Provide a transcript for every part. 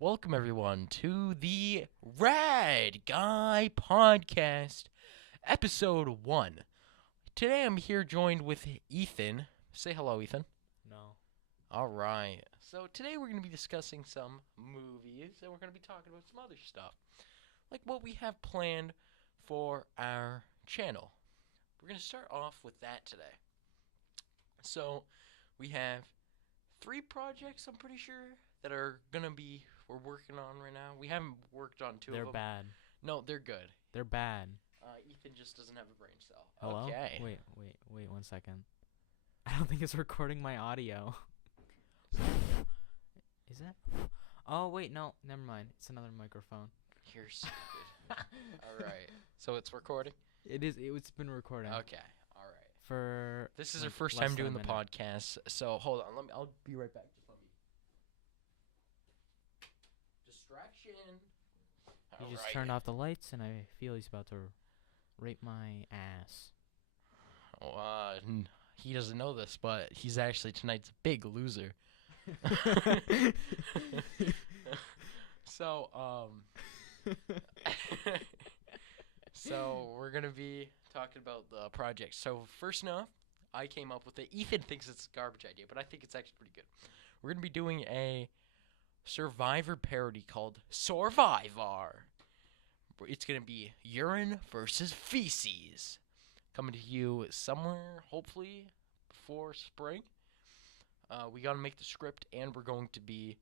Welcome everyone to the Rad Guy Podcast, episode 1. Today I'm here joined with Ethan. Say hello, Ethan. No. All right. So today we're going to be discussing some movies and we're going to be talking about some other stuff, like what we have planned for our channel. We're going to start off with that today. So we have 3 projects, I'm pretty sure, that are going to be we're working on right now. We haven't worked on 2 of They're them. bad. No, they're good. They're bad. Ethan just doesn't have a brain cell. Hello? Okay. Wait 1 second. I don't think it's recording my audio. Is it? Oh, wait, no. Never mind. It's another microphone. You're stupid. All right. So it's recording? It's been recording. Okay. All right. For This is like our first less time than a doing the minute. podcast. So hold on. I'll be right back. Just let me. Distraction. He All just right. turned off the lights and I feel he's about to rape my ass. He doesn't know this, but he's actually tonight's big loser. So, so we're gonna be talking about the project. So first enough, I came up with it. Ethan thinks it's a garbage idea, but I think it's actually pretty good. We're gonna be doing a Survivor parody called Survivor. It's gonna be urine versus feces. Coming to you somewhere, hopefully, before spring. We gotta make the script, and we're going to be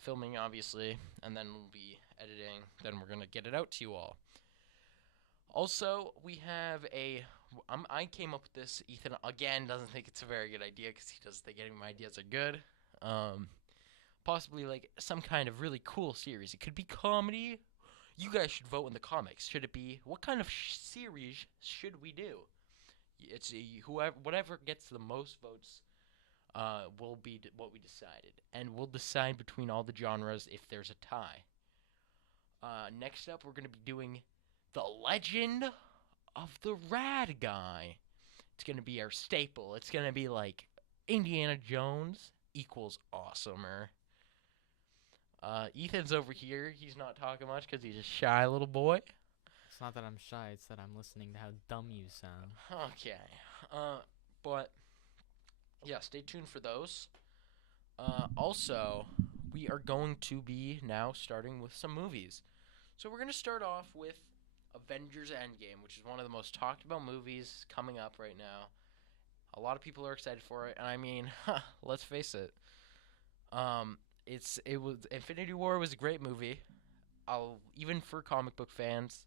filming, obviously, and then we'll be editing. Then we're gonna get it out to you all. Also, we have I came up with this. Ethan again doesn't think it's a very good idea because he doesn't think any of my ideas are good. Possibly like some kind of really cool series. It could be comedy. You guys should vote in the comics. Should it be what kind of series should we do? It's whatever gets the most votes will be what we decided, and we'll decide between all the genres if there's a tie. Next up, we're gonna be doing the Legend of the Rad Guy. It's gonna be our staple. It's gonna be like Indiana Jones equals awesomer. Ethan's over here. He's not talking much because he's a shy little boy. It's not that I'm shy, it's that I'm listening to how dumb you sound. Okay. But yeah, stay tuned for those. Also, we are going to be now starting with some movies. So we're going to start off with Avengers Endgame, which is one of the most talked about movies coming up right now. A lot of people are excited for it, and I mean, let's face it. It was Infinity War was a great movie. Even for comic book fans,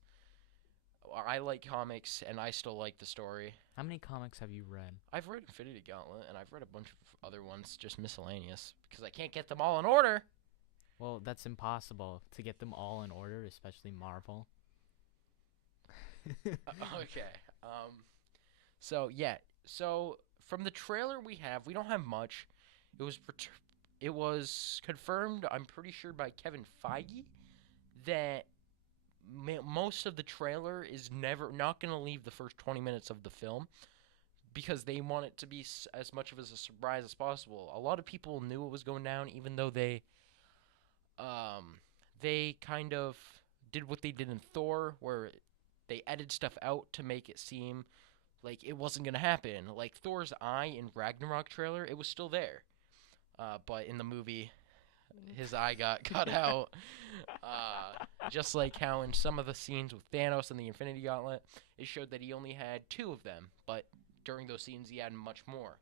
I like comics, and I still like the story. How many comics have you read? I've read Infinity Gauntlet, and I've read a bunch of other ones, just miscellaneous, because I can't get them all in order. Well, that's impossible to get them all in order, especially Marvel. Okay. So yeah. So from the trailer we don't have much. It was confirmed. I'm pretty sure by Kevin Feige that most of the trailer is never not going to leave the first 20 minutes of the film because they want it to be as much of a surprise as possible. A lot of people knew it was going down, even though they kind of did what they did in Thor, where they edited stuff out to make it seem like it wasn't gonna happen. Like Thor's eye in Ragnarok trailer, it was still there, but in the movie, his eye got cut out. Just like how in some of the scenes with Thanos and the Infinity Gauntlet, it showed that he only had 2 of them, but during those scenes he had much more.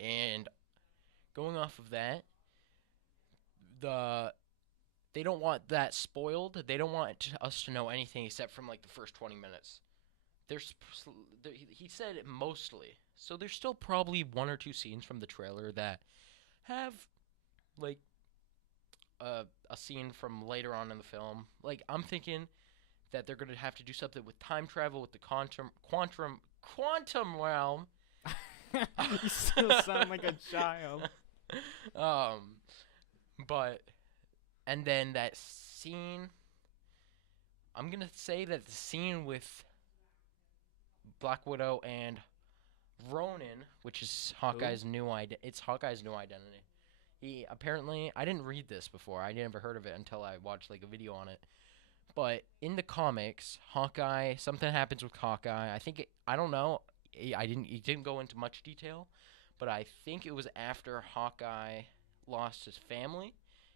And going off of that, the they don't want that spoiled. They don't want us to know anything except from like the first 20 minutes. He said it mostly, so there's still probably 1 or 2 scenes from the trailer that have like a scene from later on in the film. Like I'm thinking that they're gonna have to do something with time travel with the quantum realm. You still sound like a child. um, but and then that scene. I'm gonna say that the scene with Black Widow and Ronin, which is Hawkeye's new it's Hawkeye's new identity. He apparently, I didn't read this before. I never heard of it until I watched like a video on it. But in the comics, Hawkeye, something happens with Hawkeye. I don't know. He didn't go into much detail, but I think it was after Hawkeye lost his family.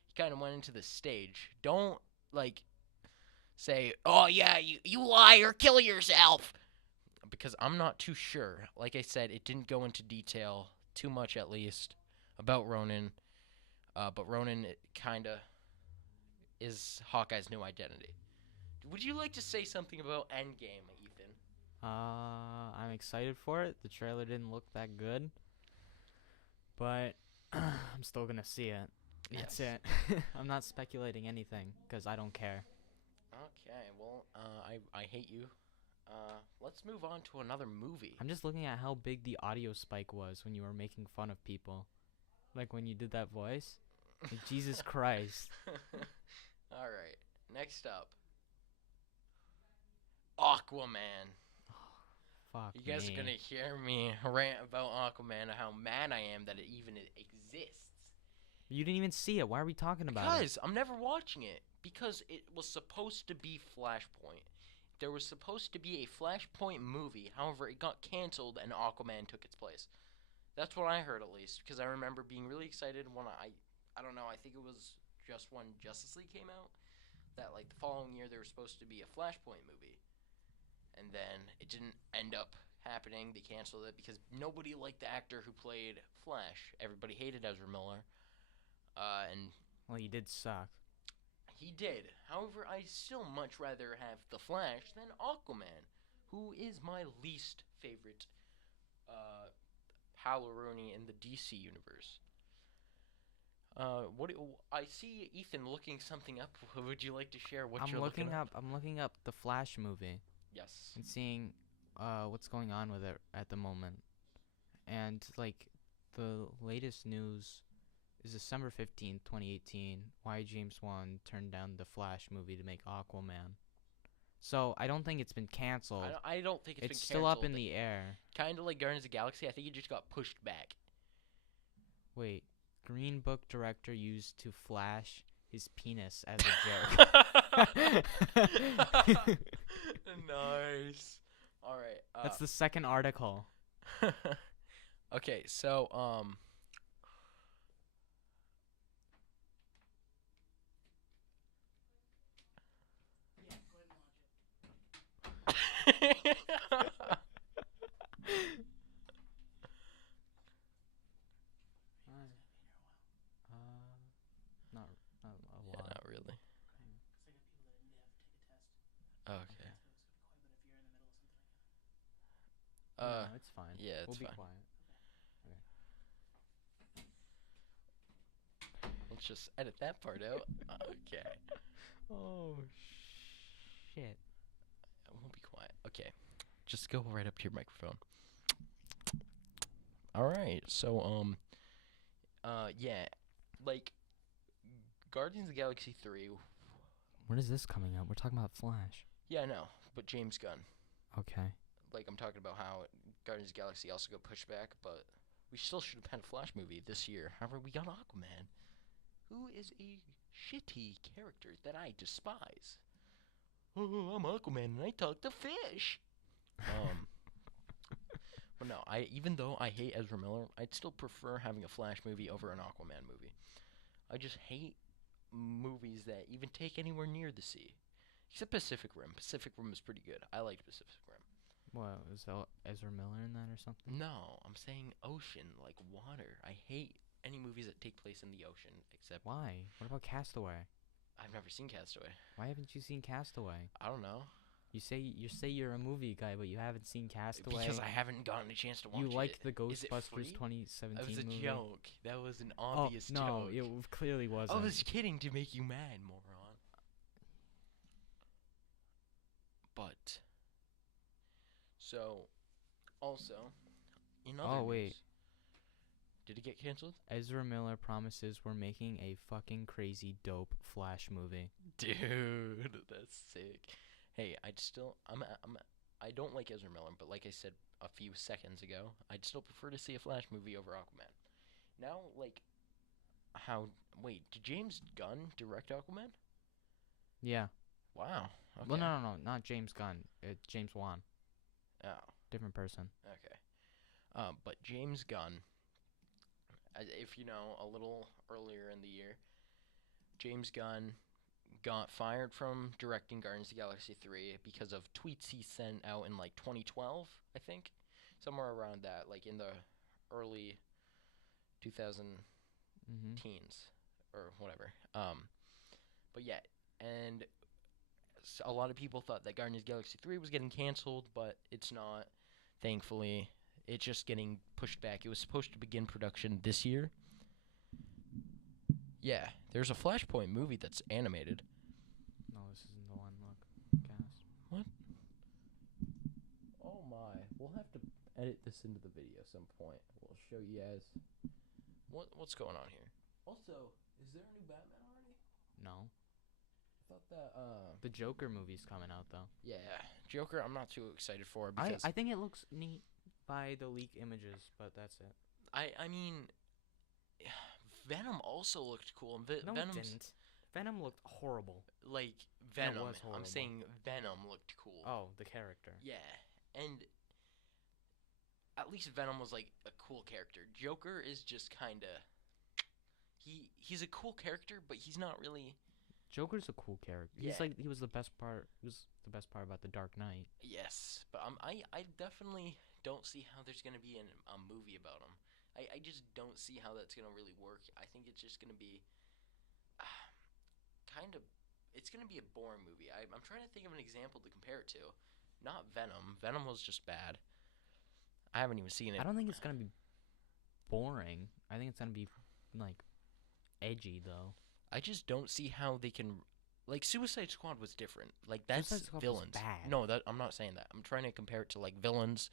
He kind of went into the stage. Don't like say, "Oh yeah, you liar, kill yourself." Because I'm not too sure. Like I said, it didn't go into detail too much at least about Ronin. But Ronin kind of is Hawkeye's new identity. Would you like to say something about Endgame, Ethan? I'm excited for it. The trailer didn't look that good, but I'm still gonna see it. That's Yes. it. I'm not speculating anything because I don't care. Okay, well, I hate you. Let's move on to another movie. I'm just looking at how big the audio spike was when you were making fun of people, like when you did that voice. Like, Jesus Christ. All right, next up, Aquaman. Fuck You guys me. are gonna hear me rant about Aquaman and how mad I am that it even exists. You didn't even see it. Why are we talking about it? Because I'm never watching it. Because it was supposed to be Flashpoint. There was supposed to be a Flashpoint movie. However, it got canceled and Aquaman took its place. That's what I heard at least. Because I remember being really excited when I don't know. I think it was just when Justice League came out. That like the following year there was supposed to be a Flashpoint movie, and then it didn't end up happening. They canceled it because nobody liked the actor who played Flash. Everybody hated Ezra Miller. And Well, you did suck. he did. However, I still much rather have The Flash than Aquaman, who is my least favorite Hal Rooney in the DC universe. I see Ethan looking something up. Would you like to share what you're looking up? I'm looking up the Flash movie Yes. and seeing what's going on with it at the moment. And like the latest news is December 15th, 2018. Why James Wan turned down the Flash movie to make Aquaman. So I don't think it's been canceled. I don't think it's been still up in canceled. the air. Kind of like Guardians of the Galaxy. I think it just got pushed back. Wait, Green Book director used to flash his penis as a joke. Nice. All right. That's the second article. Okay, so Not a yeah, lot. not really. Okay. No, it's fine. Yeah, it's we'll be fine. quiet. Let's just edit that part out. Okay. Oh shit. We'll be quiet. Okay. Just go right up to your microphone. All right. So yeah, like Guardians of the Galaxy 3. When is this coming out? We're talking about Flash. Yeah, I know, but James Gunn. Okay. Like I'm talking about how Guardians of the Galaxy also got pushed back, but we still should have had a Flash movie this year. However, we got Aquaman, who is a shitty character that I despise. Oh, I'm Aquaman and I talk to fish. But no, even though I hate Ezra Miller, I'd still prefer having a Flash movie over an Aquaman movie. I just hate movies that even take anywhere near the sea. Except Pacific Rim. Pacific Rim is pretty good. I liked Pacific Rim. What, is Ezra Miller in that or something? No, I'm saying ocean, like water. I hate any movies that take place in the ocean, except Why? What about Castaway? I've never seen Castaway. Why haven't you seen Castaway? I don't know. You say you're a movie guy, but you haven't seen Castaway. Because I haven't gotten a chance to watch You it. like the Is it free? Ghostbusters 2017 That was a movie? joke. That was an Oh obvious no, joke. it clearly wasn't. I was kidding to make you mad, moron. But so also in other Oh, wait. news, did it get canceled? Ezra Miller promises we're making a fucking crazy dope Flash movie. Dude, that's sick. Hey, I don't like Ezra Miller, but like I said a few seconds ago, I'd still prefer to see a Flash movie over Aquaman. Now, like, how. Wait, did James Gunn direct Aquaman? Yeah. Wow. Okay. Well, no, not James Gunn. It's James Wan. Oh, Different person. okay. But James Gunn, if you know, a little earlier in the year, James Gunn got fired from directing Guardians of the Galaxy 3 because of tweets he sent out in like 2012, I think, somewhere around that, like in the early 2000 Mhm. teens or whatever. But yeah, and a lot of people thought that Guardians of the Galaxy 3 was getting canceled, but it's not. Thankfully, it's just getting pushed back. It was supposed to begin production this year. Yeah, there's a Flashpoint movie that's animated. No, this isn't the one. Look, cast. Oh my, we'll have to edit this into the video at some point. We'll show you guys what's going on here. Also, is there a new Batman already? No. I thought that The Joker movie's coming out though. yeah, Joker I'm not too excited for because I think it looks neat by the leak images, but that's it. I mean Venom also looked cool and No, Venom's it didn't. Venom looked horrible. like Venom Venom. was I'm horrible. saying Venom looked cool. Oh, the character. Yeah, and at least Venom was like a cool character. Joker is just kind of he's a cool character, but he's not really. Joker's a cool character. Yeah. He was the best part. He was the best part about the Dark Knight. Yes, but I definitely don't see how there's gonna be a movie about him. I just don't see how that's gonna really work. I think it's just gonna be kind of. It's gonna be a boring movie. I'm trying to think of an example to compare it to. Not Venom. Venom was just bad. I haven't even seen it. I don't think it's gonna be boring. I think it's gonna be like edgy though. I just don't see how they can. Like Suicide Squad was different. Like that's Suicide Squad was villains. bad. No, that I'm not saying that. I'm trying to compare it to like villains,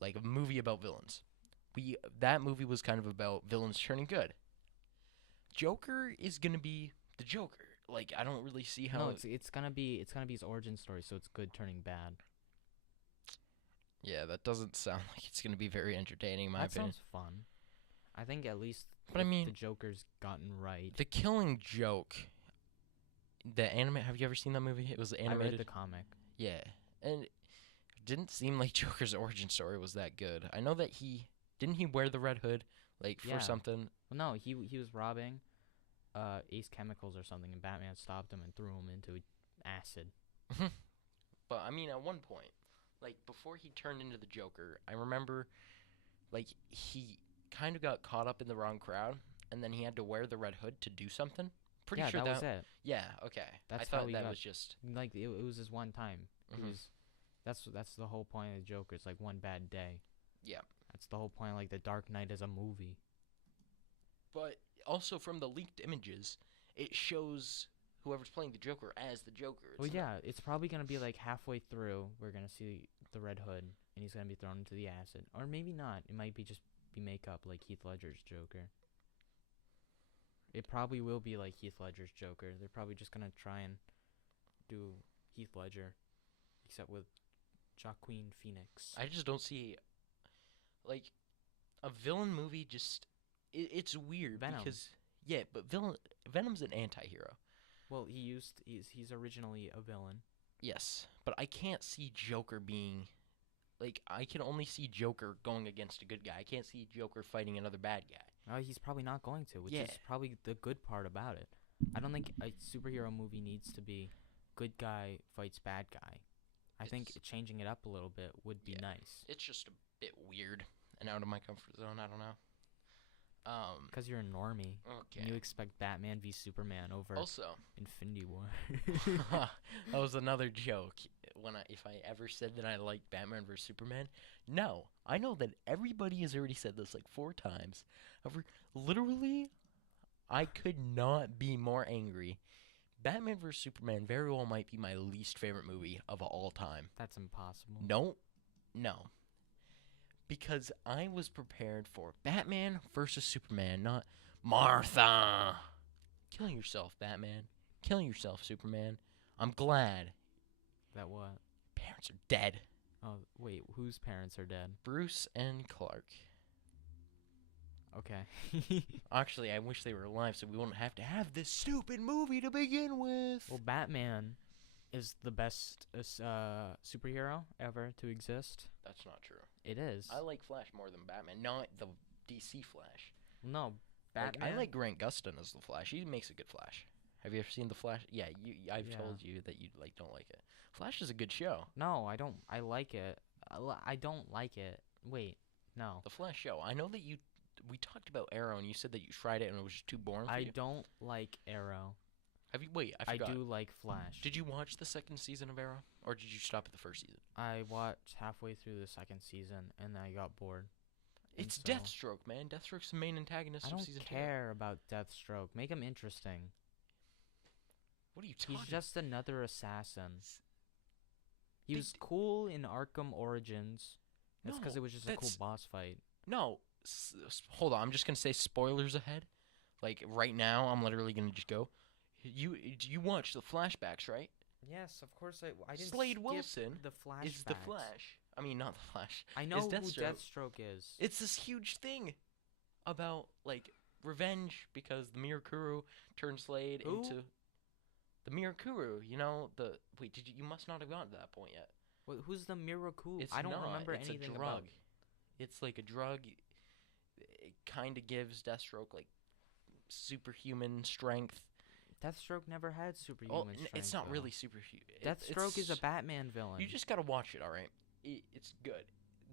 like a movie about villains. That movie was kind of about villains turning good. Joker is gonna be the Joker. Like I don't really see how. No, it's gonna be his origin story, so it's good turning bad. Yeah, that doesn't sound like it's gonna be very entertaining, in my That opinion. sounds fun. I think at least But I if mean- the Joker's gotten right. The Killing Joke. The anime. Have you ever seen that movie? It was I animated. read the comic. Yeah, and it didn't seem like Joker's origin story was that good. I know that he didn't he wear the red hood like for Yeah. something. Well, no, he was robbing Ace Chemicals or something, and Batman stopped him and threw him into acid. But I mean, at one point, like before he turned into the Joker, I remember like he kind of got caught up in the wrong crowd, and then he had to wear the red hood to do something. Pretty yeah, sure that was it. Yeah, okay. I That's how thought he that got- was just Like it was his one time. He Mhm. was. That's the whole point of the Joker. It's like one bad day. Yeah. That's the whole point. Of, like the Dark Knight is a movie. But also from the leaked images, it shows whoever's playing the Joker as the Joker. It's Well, not- yeah, it's probably gonna be like halfway through. We're gonna see the Red Hood, and he's gonna be thrown into the acid, or maybe not. It might be just be makeup like Heath Ledger's Joker. It probably will be like Heath Ledger's Joker. They're probably just gonna try and do Heath Ledger, except with Joaquin Phoenix. I just don't see like a villain movie. Just it's weird Venom. because but Venom's an anti-hero. Well, he's originally a villain. Yes, but I can't see Joker being like I can only see Joker going against a good guy. I can't see Joker fighting another bad guy. He's probably not going to, which Yeah. is probably the good part about it. I don't think a superhero movie needs to be good guy fights bad guy. I think It's- changing it up a little bit would be Yeah. nice. It's just a bit weird and out of my comfort zone. I don't know. Because you're a normie. Okay. And you expect Batman v Superman over Also, Infinity War. that was another joke. If I ever said that I liked Batman vs Superman, no, I know that everybody has already said this like 4 times. Literally, I could not be more angry. Batman vs Superman very well might be my least favorite movie of all time. That's impossible. No, because I was prepared for Batman versus Superman, not Martha. Killing yourself, Batman. Killing yourself, Superman. I'm glad. That what? Parents are dead. Oh, wait, whose parents are dead? Bruce and Clark. Okay. Actually, I wish they were alive so we wouldn't have to have this stupid movie to begin with. Well, Batman is the best superhero ever to exist. That's not true. It is. I like Flash more than Batman, not the DC Flash. No, Like, Batman. I like Grant Gustin as the Flash. He makes a good Flash. Have you ever seen the Flash? Yeah, I've Yeah. told you that you don't like it. Flash is a good show. No, I don't. I like it. I don't like it. Wait, no. The Flash show. I know that we talked about Arrow and you said that you tried it and it was just too boring for I you. don't like Arrow. Have you? Wait, I forgot. do like Flash. Did you watch the second season of Arrow, or did you stop at the first season? I watched halfway through the second season and I got bored. And It's so- Deathstroke, man. Deathstroke's the main antagonist I of don't season care about Deathstroke. Make him interesting. 2. What are you talking? He's just another assassin. He They was d- cool in Arkham Origins. That's because No, it was just a cool that's- boss fight. No, hold on. I'm just gonna say spoilers ahead. Like right now, I'm literally gonna just go. You watch the flashbacks, right? Yes, of course I didn't Slade skip Wilson the flashbacks. Is the Flash? I mean, not the Flash. I know who Deathstroke. Deathstroke is. It's this huge thing about like revenge because the Mirakuru turned Slade Who? into the Mirakuru. You know the wait. Did you must not have gotten to that point yet? Who's the Miracle? It's I don't not, remember it's anything a drug. about. It's like a drug. It kind of gives Deathstroke like superhuman strength. Deathstroke never had Oh, superhuman strength. it's not though. really superhuman. Deathstroke is a Batman villain. You just gotta watch it, all right? It's good.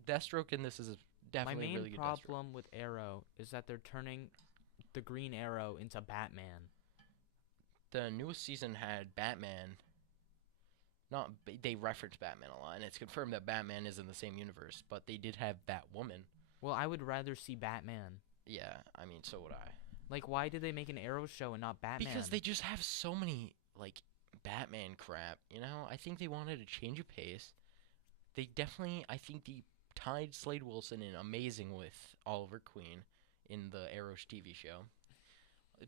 Deathstroke in this is My definitely main really good. Deathstroke. problem with Arrow is that they're turning the Green Arrow into Batman. The newest season had Batman. They referenced Batman a lot, and it's confirmed that Batman is in the same universe. But they did have Batwoman. Well, I would rather see Batman. Yeah, I mean, so would I. Like, why did they make an Arrow show and not Batman? Because they just have so many like Batman crap. You know, I think they wanted to change a pace. They definitely, I think, they tied Slade Wilson in amazing with Oliver Queen in the Arrow TV show.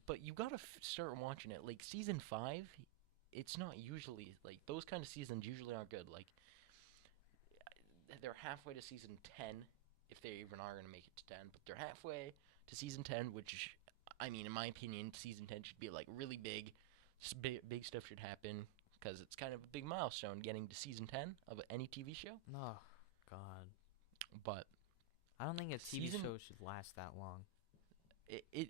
But you gotta start watching it. Like season 5, it's not usually like those kind of seasons usually aren't good. Like they're halfway to season 10, if they even are gonna make it to 10. But they're halfway to season 10, which I mean, in my opinion, season 10 should be like really big. Just big stuff should happen because it's kind of a big milestone getting to season 10 of any TV show. Oh, God. But I don't think a TV Season- show should last that long.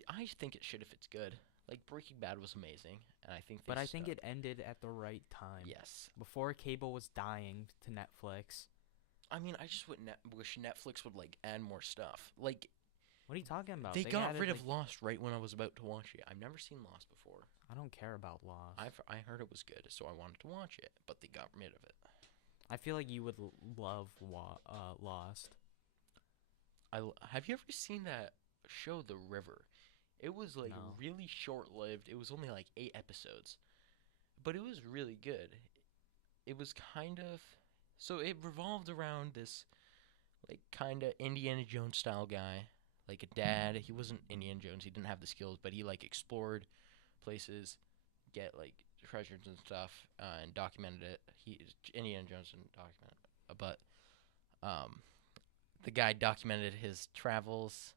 I think it should if it's good. Like Breaking Bad was amazing, and I think. But I think it ended at the right time. Yes, Before cable was dying to Netflix. I mean I just would wish Netflix would like add more stuff. Like What are you talking about? they got added, rid like, of Lost right when I was about to watch it. I've never seen Lost before. I don't care about Lost. I heard it was good, so I wanted to watch it, but they got rid of it. I feel like you would love Lost. Have you ever seen that show, The River? It was like No. really short-lived. It was only like 8 episodes, but it was really good. It was kind of so it revolved around this like kind of Indiana Jones style guy, like a dad. He wasn't Indiana Jones. He didn't have the skills, but he like explored places, get like treasures and stuff, and documented it. Indiana Jones didn't document it, but the guy documented his travels.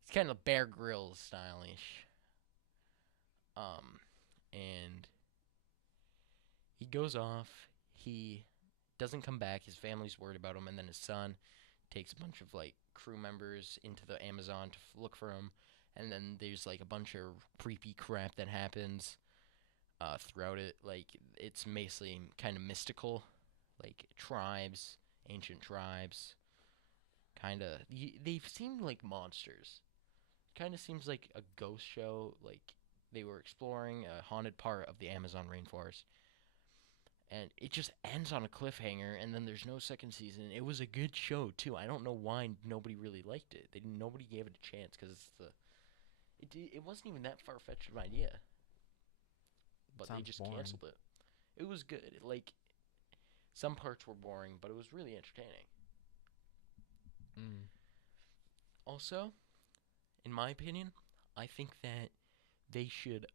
He's kind of Bear Grylls stylish. And he goes off. He doesn't come back. His family's worried about him, and then his son takes a bunch of like crew members into the Amazon to look for him. And then there's like a bunch of creepy crap that happens throughout it. Like it's basically kind of mystical, like tribes, ancient tribes. Kind of, they seem like monsters. Kind of seems like a ghost show. Like they were exploring a haunted part of the Amazon rainforest, and it just ends on a cliffhanger. And then there's no second season. It was a good show too. I don't know why nobody really liked it. Nobody gave it a chance because it wasn't even that far fetched of an idea. But they Sounds just boring. canceled it. It was good. Like some parts were boring, but it was really entertaining. Mm. Also, in my opinion, I think that they should.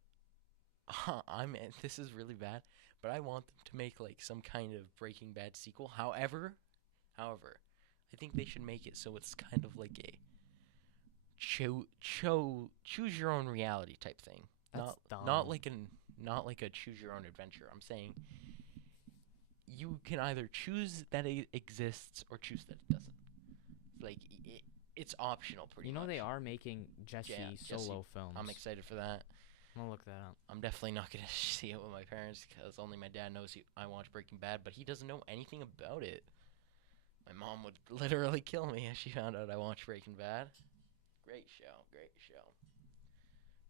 This is really bad, but I want them to make like some kind of Breaking Bad sequel. However, I think they should make it so it's kind of like a choose your own reality type thing. That's Not dumb. not like a choose your own adventure. I'm saying you can either choose that it exists or choose that it doesn't. Like it's optional, pretty You know much. they are making Jesse Jesse, solo films. I'm excited for that. I'm gonna look that up. I'm definitely not gonna see it with my parents because only my dad knows I watch Breaking Bad, but he doesn't know anything about it. My mom would literally kill me if she found out I watched Breaking Bad. Great show, great show.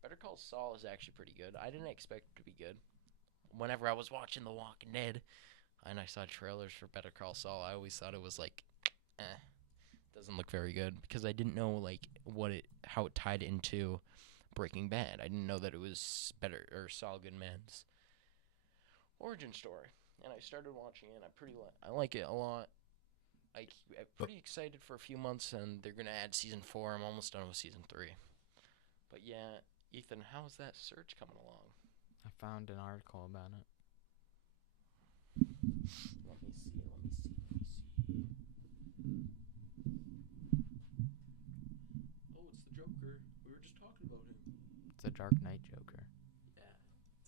Better Call Saul is actually pretty good. I didn't expect it to be good. Whenever I was watching The Walking Dead, and I saw trailers for Better Call Saul, I always thought it was like, doesn't look very good because I didn't know like how it tied into Breaking Bad. I didn't know that it was better or Saul Goodman's origin story, and I started watching it. I like it a lot. I'm pretty excited for a few months, and they're gonna add season 4. I'm almost done with season 3. But yeah, Ethan, how's that search coming along? I found an article about it. Let me see. Oh, it's the Joker. We were just talking about him. It's a Dark Knight Joker. Yeah.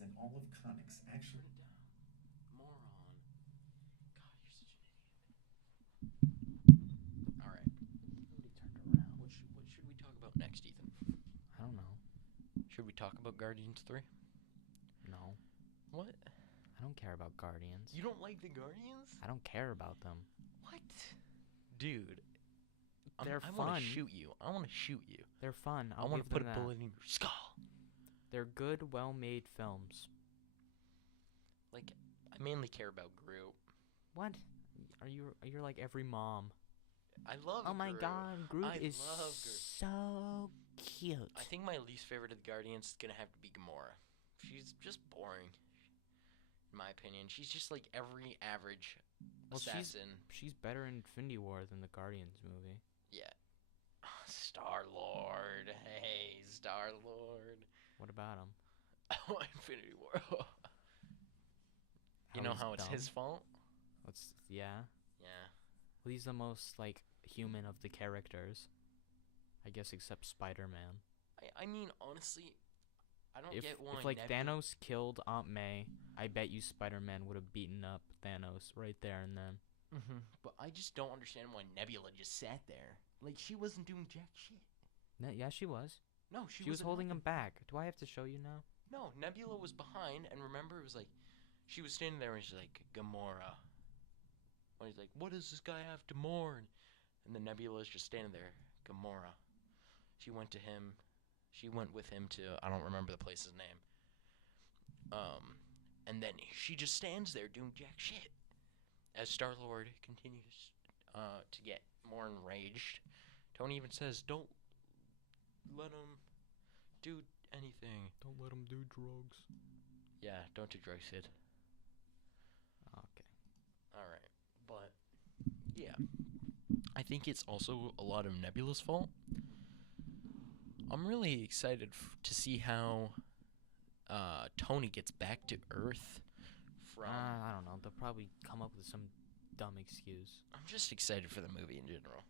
And all of comics actually. Turn it down. Moron. God, you're such an idiot. All right. Nobody turned around. What should we talk about next, Ethan? I don't know. Should we talk about Guardians 3? No. What? I don't care about Guardians. You don't like the Guardians? I don't care about them. What? Dude. They're I want fun. to shoot you. They're fun. I want to give put them a that. bullet in your skull. They're good, well-made films. Like, I mainly care about Groot. What? You're like every mom. I love Oh my Groot. God, Groot I is love Groot. so cute. I think my least favorite of the Guardians is gonna have to be Gamora. She's just boring, in my opinion. She's just like every average Well, assassin. she's better in Infinity War than the Guardians movie. Yeah. Star-Lord. Hey, Star-Lord. What about him? Oh, Infinity War. You know he's how it's dumb? his fault? Yeah. Yeah. Well, he's the most like human of the characters. I guess except Spider-Man. I mean, honestly, I don't If get why if like Nebula- Thanos killed Aunt May, I bet you Spider-Man would have beaten up Thanos right there and then. But I just don't understand why Nebula just sat there. Like, she wasn't doing jack shit. Yeah, she was. No, She was holding him back. Do I have to show you now? No, Nebula was behind, and remember, it was like, she was standing there, and she's like, Gamora. And he's like, what does this guy have to mourn? And then Nebula's just standing there, Gamora. She went to him. She went with him to, I don't remember the place's name. And then she just stands there doing jack shit. As Star-Lord continues to get more enraged, Tony even says, don't let him do anything. Don't let him do drugs. Yeah, don't do drugs, Sid. Okay. Alright, but, yeah. I think it's also a lot of Nebula's fault. I'm really excited to see how Tony gets back to Earth from... I don't know. They'll probably come up with some dumb excuse. I'm just excited for the movie in general.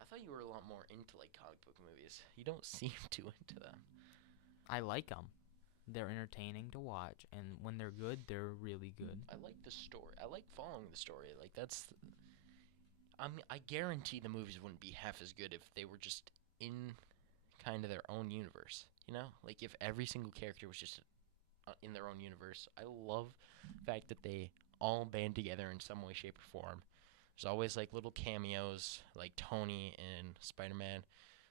I thought you were a lot more into, like, comic book movies. You don't seem too into them. I like them. They're entertaining to watch, and when they're good, they're really good. I like the story. I like following the story. Like, that's... I mean, I guarantee the movies wouldn't be half as good if they were just in kind of their own universe. You know? Like, if every single character was just in their own universe. I love the fact that they all band together in some way, shape, or form. There's always, like, little cameos, like Tony and Spider-Man.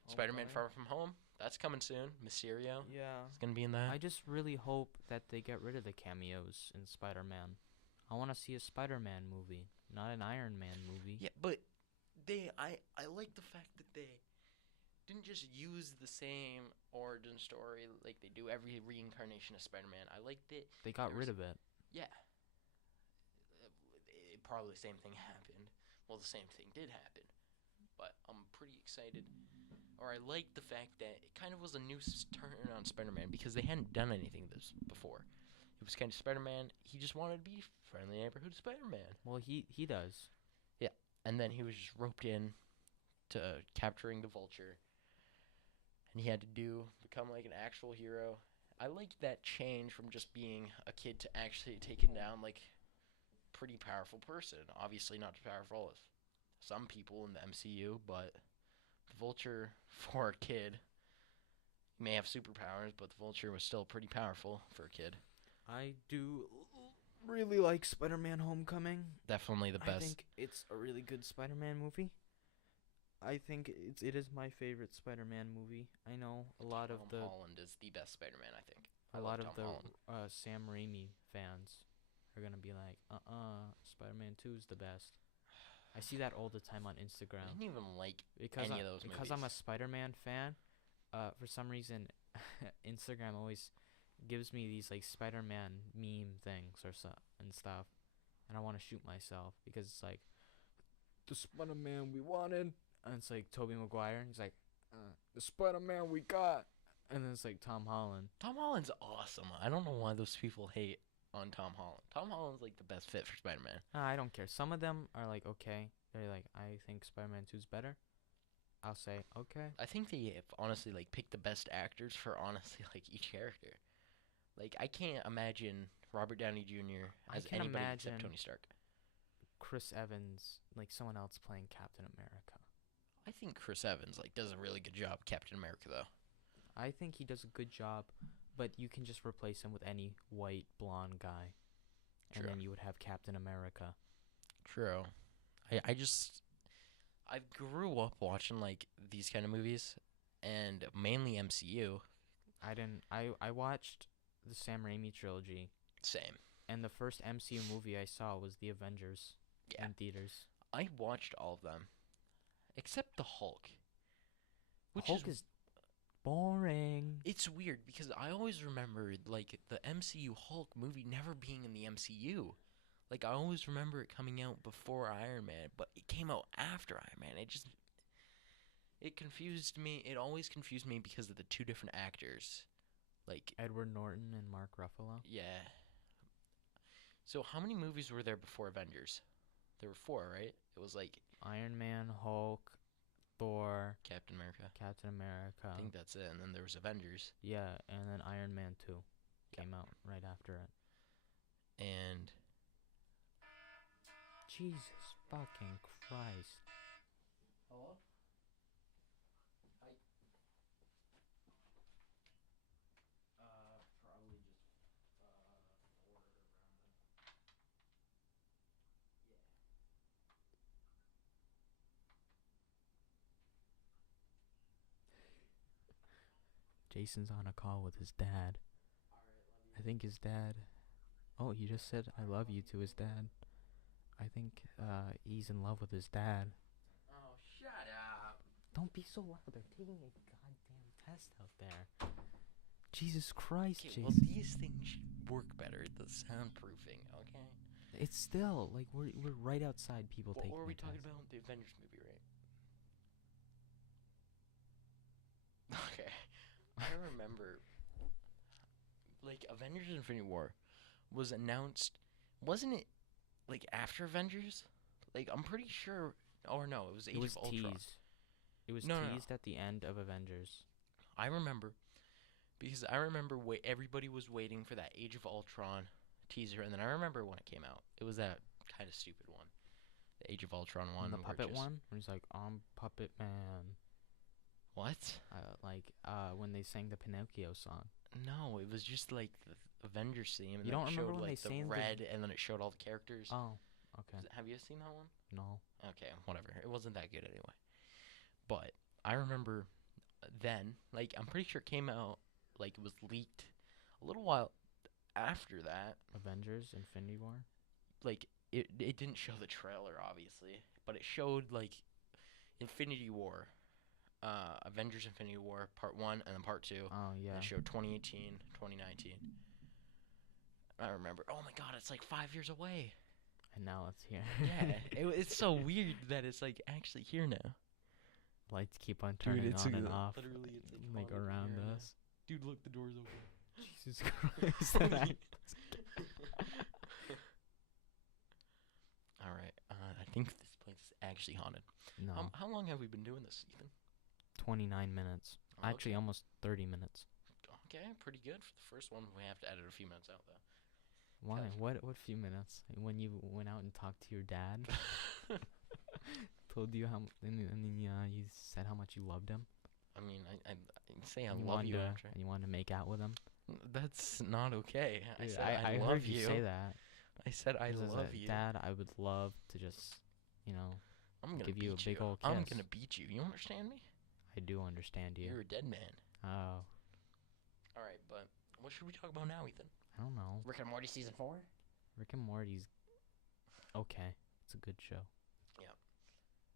Spider-Man Far From Home, that's coming soon. Mysterio Yeah. is going to be in that. I just really hope that they get rid of the cameos in Spider-Man. I want to see a Spider-Man movie, not an Iron Man movie. Yeah, but I like the fact that they didn't just use the same origin story like they do every reincarnation of Spider-Man. I like that. They got There rid was- of it. Yeah. Probably the same thing happened. Well, the same thing did happen. But I'm pretty excited. Or I like the fact that it kind of was a new turn on Spider-Man because they hadn't done anything this before. It was kind of Spider-Man. He just wanted to be friendly neighborhood Spider-Man. Well, he does. And then he was just roped in to capturing the Vulture. and he had to become like an actual hero. I liked that change from just being a kid to actually taking down like pretty powerful person. Obviously not as powerful as some people in the MCU, but the Vulture for a kid may have superpowers, but the Vulture was still pretty powerful for a kid. I do really like Spider-Man: Homecoming. Definitely the I best. think it's a really good Spider-Man movie. I think it is my favorite Spider-Man movie. I know a lot of Tom the Holland is the best Spider-Man, I think. I a love lot of Tom the Holland. Sam Raimi fans are gonna be like, Spider-Man 2 is the best. I see that all the time on I Instagram didn't even like because any of those because I'm a movies. Spider-Man fan. For some reason, Instagram always gives me these like Spider-Man meme things and stuff, and I want to shoot myself because it's like the Spider-Man we wanted, and it's like Tobey Maguire, and he's like, the Spider-Man we got, and then it's like Tom Holland. Tom Holland's awesome. I don't know why those people hate on Tom Holland. Tom Holland's like the best fit for Spider-Man. I don't care. Some of them are like okay. They're like, I think Spider-Man 2's better. I'll say okay. I think they have honestly like picked the best actors for honestly like each character. Like I can't imagine Robert Downey Jr. I as can anybody imagine except Tony Stark. Chris Evans, like someone else playing Captain America. I think Chris Evans like does a really good job Captain America though. I think he does a good job, but you can just replace him with any white blonde guy, and True. then you would have Captain America. True. I grew up watching like these kind of movies and mainly MCU. I didn't. I watched the Sam Raimi trilogy, Same. and the first MCU movie I saw was The Avengers Yeah. in theaters. I watched all of them except the Hulk. Which Hulk is boring. It's weird because I always remember like the MCU Hulk movie never being in the MCU. Like I always remember it coming out before Iron Man, but it came out after Iron Man. It confused me. It always confused me because of the two different actors. Like Edward Norton and Mark Ruffalo. yeah. So how many movies were there before Avengers? There were 4, right? It was like Iron Man, Hulk, Thor, Captain America. Captain America. I think that's it. And then there was Avengers. Yeah, and then Iron Man 2 came out right after it. And Jesus fucking Christ. hello? Hi. Probably just order around Jason's on a call with his dad. I think his dad. Oh, he just said I love you to his dad. I think he's in love with his dad. Oh, shut up. Don't be so loud. They're taking a goddamn test out there. Jesus Christ, Okay, Jason. well, these things should work better. The soundproofing, okay? It's still like we're right outside. People What taking were we a talking test. about? The Avengers movie, right? Okay. I remember, like, Avengers Infinity War was announced. Wasn't it, like, after Avengers? Like, I'm pretty sure. Or no, it was Age It was of Ultron. teased. It was No, no, no. teased at the end of Avengers. I remember because I remember everybody was waiting for that Age of Ultron teaser, and then I remember when it came out. It was that kind of stupid one, the Age of Ultron one. And the where puppet just- one, where he's like, "I'm Puppet Man." What? When they sang the Pinocchio song. No, it was just like the Avengers theme. And You then don't it remember showed, when like, they the sang the- red, and then it showed all the characters. Oh, okay. Have you seen that one? No. Okay, whatever. It wasn't that good anyway. But I remember then, like, I'm pretty sure it came out, like, it was leaked a little while after that. Avengers: Infinity War. Like, it didn't show the trailer, obviously, but it showed, like, Infinity War, Avengers Infinity War Part 1 and then Part 2. Oh And yeah. it showed 2018, 2019. I remember, oh my god, it's like 5 years away. And now it's here. Yeah, it's so weird that it's, like, actually here now. Lights keep on turning on and off. Literally, it's like, like haunted around here now. us. Dude, look, the door's open. Jesus Christ. Alright, I think this place is actually haunted. No. How long have we been doing this, Ethan? 29 minutes. Actually, Okay. almost 30 minutes. Okay, pretty good for the first one. We have to edit a few minutes out Why? Cause- What few minutes? When you went out and talked to your dad, though. told you and then you said how much you loved him. I mean, I say I And love you wanted to, after. and you wanted to make out with him. That's not okay. I Dude, said I heard love you you. say that. I said I He says love that, you. Dad, I would love to just, you know, I'm gonna give you a beat big ol' I'm kiss. gonna beat you. You understand me? I do understand you. You're a dead man. Oh, All right, but what should we talk about now, Ethan? I don't know. Rick and Morty season 4. Rick and Morty's okay. It's a good show.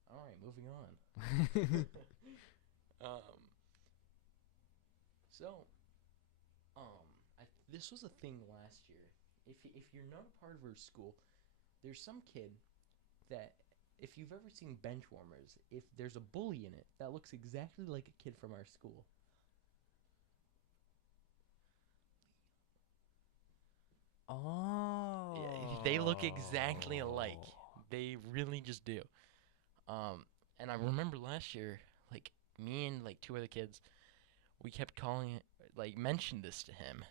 All right, moving on. So, this was a thing last year. If you're not a part of our school, there's some kid that if you've ever seen Benchwarmers, if there's a bully in it that looks exactly like a kid from our school. Oh. Yeah, they look exactly alike. They really just do. And I remember last year, like me and like 2 other kids, we kept calling it, like mentioned this to him.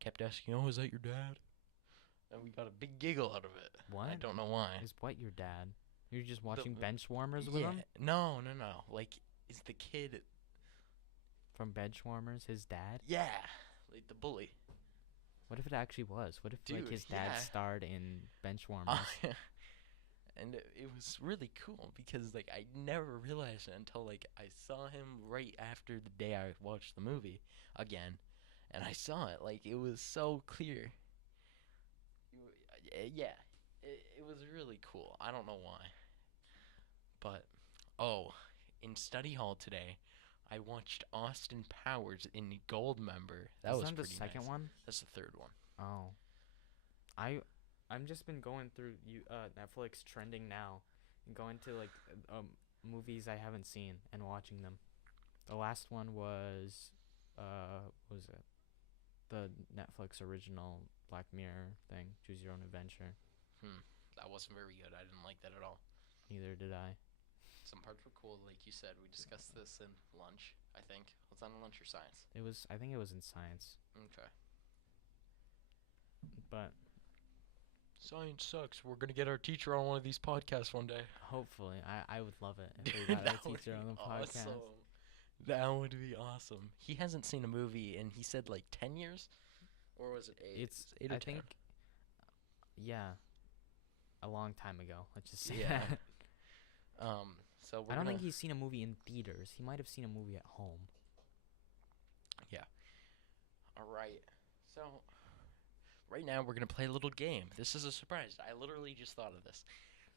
Kept asking, "Oh, is that your dad?" And we got a big giggle out of it. What? I don't know why. Is what your dad? You're just watching The- Benchwarmers with him No. Like, is the kid? from Benchwarmers? His dad? Yeah, like the bully. What if it actually was? What if like Dude, his dad yeah. starred in Benchwarmers? And it was really cool because like I never realized it until like I saw him right after the day I watched the movie again, and I saw it. Like it was so clear. Yeah, it was really cool. I don't know why, but in study hall today, I watched Austin Powers in Goldmember. That was Isn't that pretty the second nice. one? That's the third one. Oh. I'm just been going through Netflix trending now and going to like movies I haven't seen and watching them. The last one was what was it? The Netflix original Black Mirror thing, Choose Your Own Adventure. That wasn't very good. I didn't like that at all. Neither did I. Some parts were cool, like you said. We discussed this in lunch, I think. Was that in lunch or science? I think it was in science. Okay. But Science sucks. We're gonna get our teacher on one of these podcasts one day. hopefully I would love it if we got That a would teacher on be the podcast. awesome. That would be awesome. He hasn't seen a movie in, he said, like 10 years? Or was it 8? It's 8 or I 10. think yeah. A long time ago. Let's just say Yeah. that. So we're I don't gonna, think he's seen a movie in theaters. He might have seen a movie at home. Alright. So, right now we're gonna play a little game. This is a surprise. I literally just thought of this.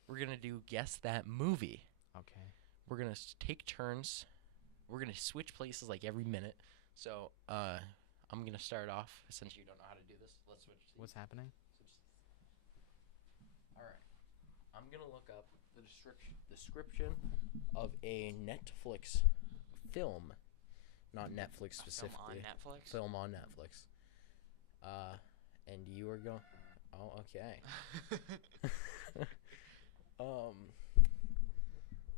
We're gonna do Guess That Movie. Okay. We're gonna take turns. We're gonna switch places like every minute. So, I'm gonna start off since you don't know how to do this. Let's switch. Seats. What's happening? All right. I'm gonna look up the description of a Netflix film, not Netflix specifically. Netflix? Film on Netflix. And you are going. Oh, okay.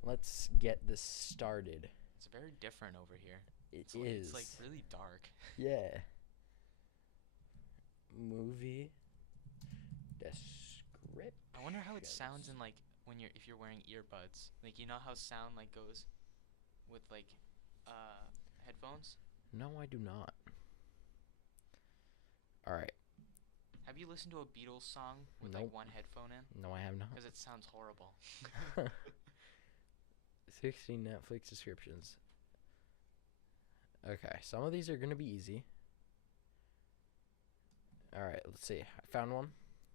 Let's get this started. It's very different over here. It's really dark. Yeah. Movie description. I wonder how it sounds in like if you're wearing earbuds. Like you know how sound like goes with like headphones? No, I do not. All right. Have you listened to a Beatles song with Nope. like one headphone in? No, I have not. Because it sounds horrible. 16 Netflix descriptions. Okay, some of these are gonna be easy. All right, let's see. I found one.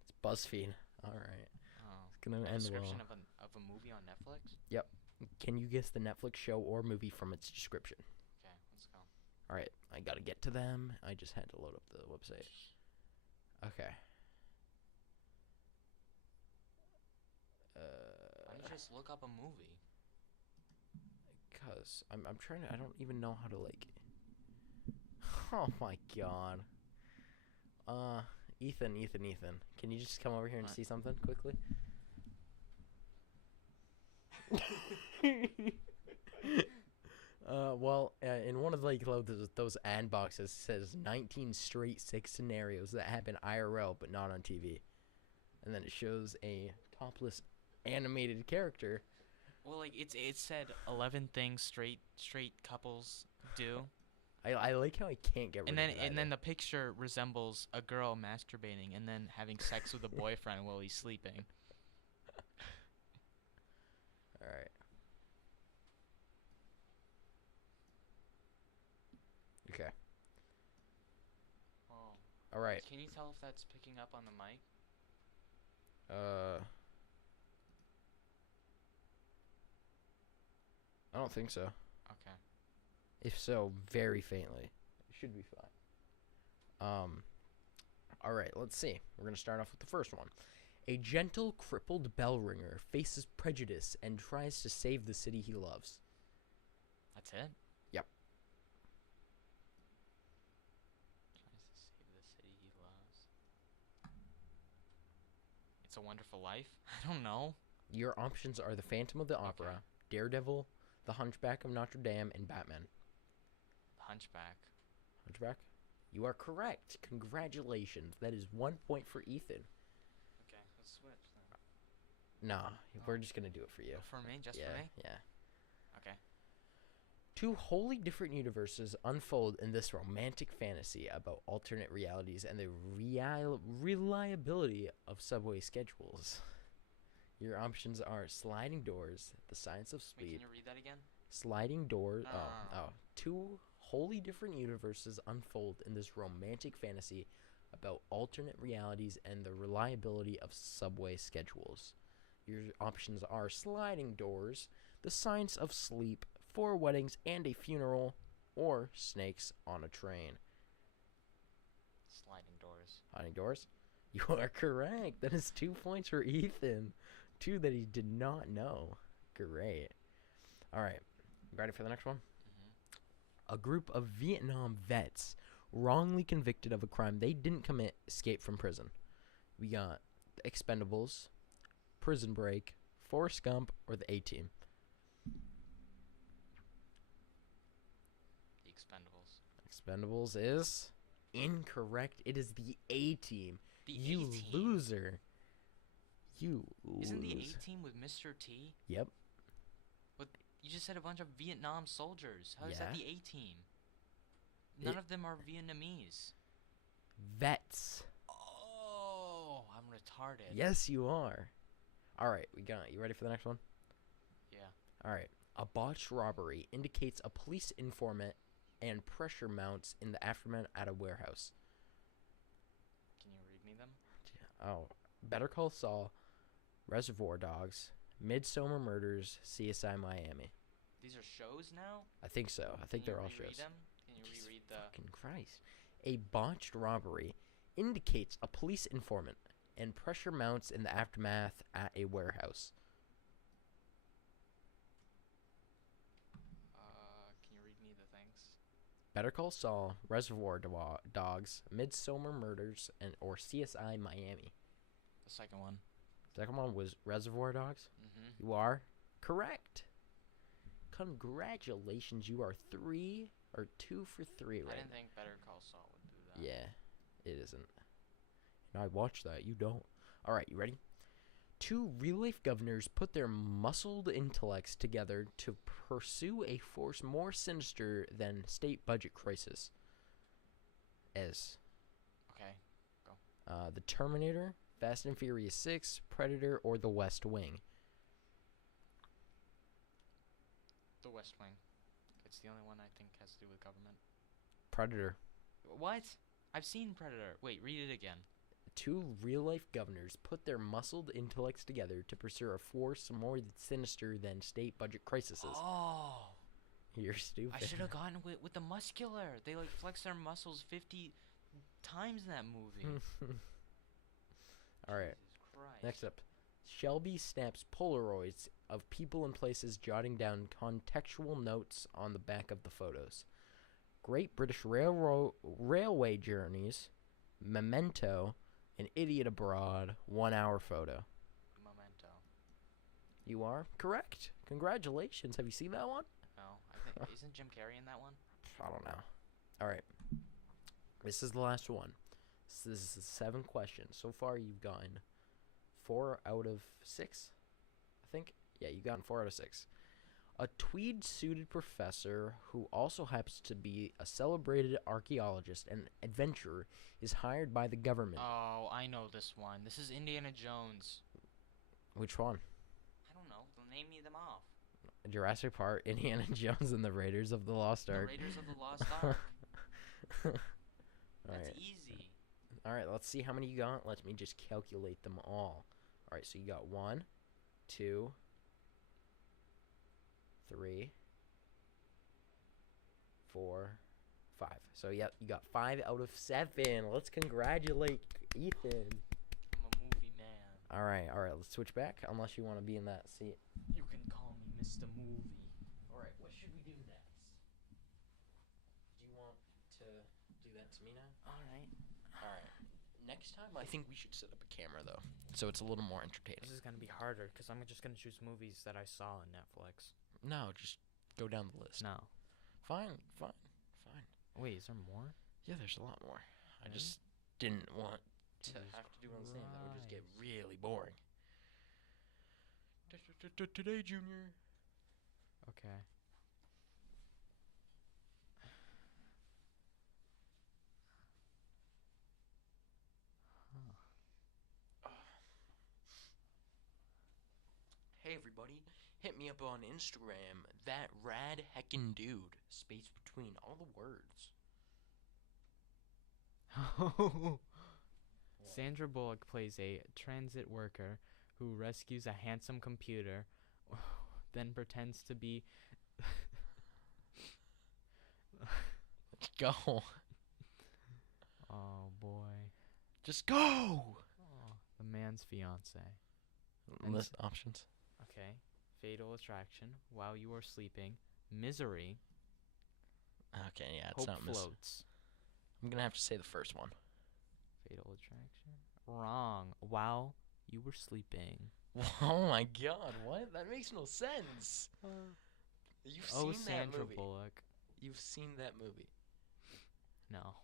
It's BuzzFeed. All right, Oh. it's gonna A end description well. of a movie on Netflix? Can you guess the Netflix show or movie from its description? Okay, let's go. All right, I gotta get to them. I just had to load up the website. Okay. Why don't you just look up a movie? Cause I'm trying to. I don't even know how to like. Oh my god. Ethan. Can you just come over here and What? see something quickly? In one of those ad boxes says 19 straight sick scenarios that happen IRL but not on TV, and then it shows a topless animated character. Well, like it said 11 things straight couples do, I like how I can't get rid and of then it and then either. the picture resembles a girl masturbating and then having sex with a boyfriend while he's sleeping. All right. Okay. Oh. All right. Can you tell if that's picking up on the mic? I don't think so. Okay. If so, very faintly. It should be fine. All right, let's see. We're going to start off with the first one. A gentle, crippled bell ringer faces prejudice and tries to save the city he loves. That's it? Yep. Tries to save the city he loves. It's a Wonderful Life? I don't know. Your options are The Phantom of the Opera, Daredevil, The Hunchback of Notre Dame, and Batman. Hunchback. Hunchback? You are correct. Congratulations. That is 1 point for Ethan. Okay, let's switch then. Nah, we're just going to do it for you. For me? Just yeah, for me? Yeah. Okay. Two wholly different universes unfold in this romantic fantasy about alternate realities and the reliability of subway schedules. Your options are Sliding Doors, The Science of Wait, Sleep, can you read that again? Sliding Doors. Oh. Two wholly different universes unfold in this romantic fantasy about alternate realities and the reliability of subway schedules. Your options are Sliding Doors, The Science of Sleep, Four Weddings and a Funeral, or Snakes on a Train. Sliding Doors. Sliding Doors? You are correct. That is 2 points for Ethan. Two that he did not know. Great. All right. Ready for the next one? Mm-hmm. A group of Vietnam vets wrongly convicted of a crime they didn't commit escape from prison. We got The Expendables, Prison Break, Forrest Gump, or The A-Team. The Expendables. Expendables is incorrect. It is The A-Team. The You A-Team. loser. You lose. Isn't the A-Team with Mr. T? Yep. But you just said a bunch of Vietnam soldiers. How is that Yeah. the A-Team? None It- of them are Vietnamese. Vets. Oh, I'm retarded. Yes, you are. All right, you ready for the next one? Yeah. All right. A botched robbery indicates a police informant and pressure mounts in the aftermath at a warehouse. Can you read me them? Oh, Better Call Saul, Reservoir Dogs, Midsummer Murders, CSI Miami. These are shows now? I think so. I think Can you they're all reread shows. them? Can you Jesus reread the... fucking Christ. A botched robbery indicates a police informant and pressure mounts in the aftermath at a warehouse. Can you read me the things? Better Call Saul, Reservoir Dogs, Midsummer Murders, or CSI Miami. The second one. Second one was Reservoir Dogs. Mm-hmm. You are correct. Congratulations, you are 2 for 3 right I didn't think Better Call Saul would do that. Yeah, it isn't. And I watched that. You don't. All right, you ready? Two real-life governors put their muscled intellects together to pursue a force more sinister than state budget crisis. As Okay. The Terminator, Fast and Furious 6, Predator, or The West Wing. The West Wing. It's the only one I think has to do with government. Predator. What? I've seen Predator. Wait, read it again. Two real-life governors put their muscled intellects together to pursue a force more sinister than state budget crises. Oh. You're stupid. I should have gone with the muscular. They like flex their muscles 50 times in that movie. All right. Jesus Christ. Next up, Shelby snaps Polaroids of people and places, jotting down contextual notes on the back of the photos. Great British Railway Journeys, Memento, An Idiot Abroad, 1 hour photo. Memento. You are correct. Congratulations. Have you seen that one? No, Isn't Jim Carrey in that one? I don't know. All right. This is the last one. This is 7 questions. So far, you've gotten 4 out of 6, I think. Yeah, you've gotten 4 out of 6. A tweed-suited professor who also happens to be a celebrated archaeologist and adventurer is hired by the government. Oh, I know this one. This is Indiana Jones. Which one? I don't know. Name me them off. Jurassic Park, Indiana Jones, and the Raiders of the Lost The Ark. Raiders of the Lost Ark. All That's right. easy. All right, let's see how many you got. Let me just calculate them all. All right, so you got 1, 2, 3, 4, 5. So, yeah, you got 5 out of 7. Let's congratulate Ethan. I'm a movie man. All right, let's switch back, unless you want to be in that seat. You can call me Mr. Movie. All right, what should we do next? Do you want to do that to me now? All right. All right. Next time, I think we should set up a camera, though, so it's a little more entertaining. This is gonna be harder because I'm just gonna choose movies that I saw on Netflix. No, just go down the list. No. Fine. Wait, is there more? Yeah, there's a lot more. I Really? just didn't want to Jesus have to do one the same. That would just get Christ. really boring. Today, Junior. Okay. Hey, everybody. Hit me up on Instagram. That rad heckin' dude. Space between all the words. Sandra Bullock plays a transit worker who rescues a handsome computer, then pretends to be. Go. Oh boy. Just go. Oh, the man's fiance. And List options. Okay. Fatal Attraction, While You Are Sleeping, Misery, Okay, yeah, it's Hope not miss. Floats. I'm gonna have to say the first one. Fatal Attraction. Wrong. While You Were Sleeping. Oh my God! What? That makes no sense. You've Oh, seen that Sandra movie. Bullock. You've seen that movie. No.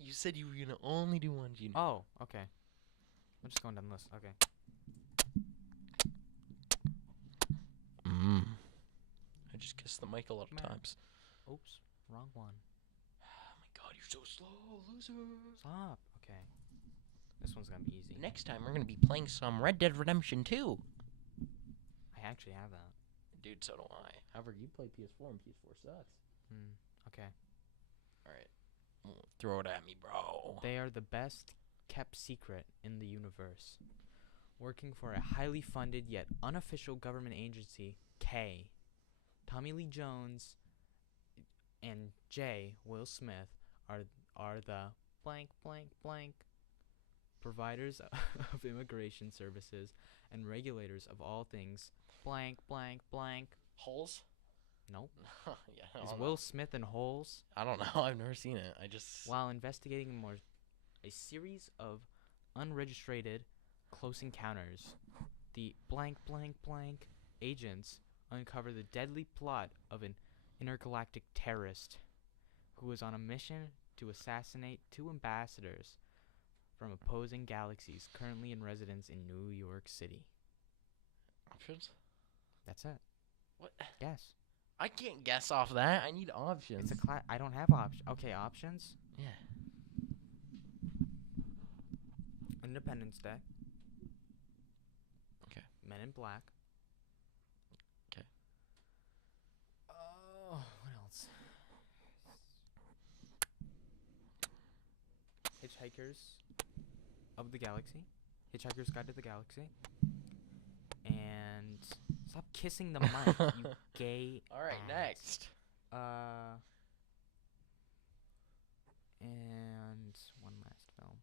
You said you were gonna only do one. You Oh, okay. I'm just going down the list. Okay. I just kissed the mic a lot of Man. times. Oops. Wrong one. Oh my God, you're so slow, loser. Stop. Okay. This one's gonna be easy. Next time we're gonna be playing some Red Dead Redemption 2. I actually have that. Dude, so do I. However, you play PS4 and PS4 sucks. Okay. All right, throw it at me, bro. They are the best kept secret in the universe. Working for a highly funded yet unofficial government agency, K. Tommy Lee Jones and J. Will Smith are the blank blank blank providers of immigration services and regulators of all things blank blank blank. Holes? Nope. Yeah, I Is don't Will know. Smith in holes? I don't know. I've never seen it. I just. While investigating a series of unregistered close encounters, the blank blank blank agents uncover the deadly plot of an intergalactic terrorist who is on a mission to assassinate 2 ambassadors from opposing galaxies currently in residence in New York City. Options? That's it. What? Yes. I can't guess off that. I need options. It's a I don't have options. Okay, options. Yeah. Independence Day. Okay. Men in Black. 'Kay. Oh, what else? Hitchhikers of the Galaxy. Hitchhiker's Guide to the Galaxy. And stop kissing the mic, you gay. All right, ass. next. And one last film.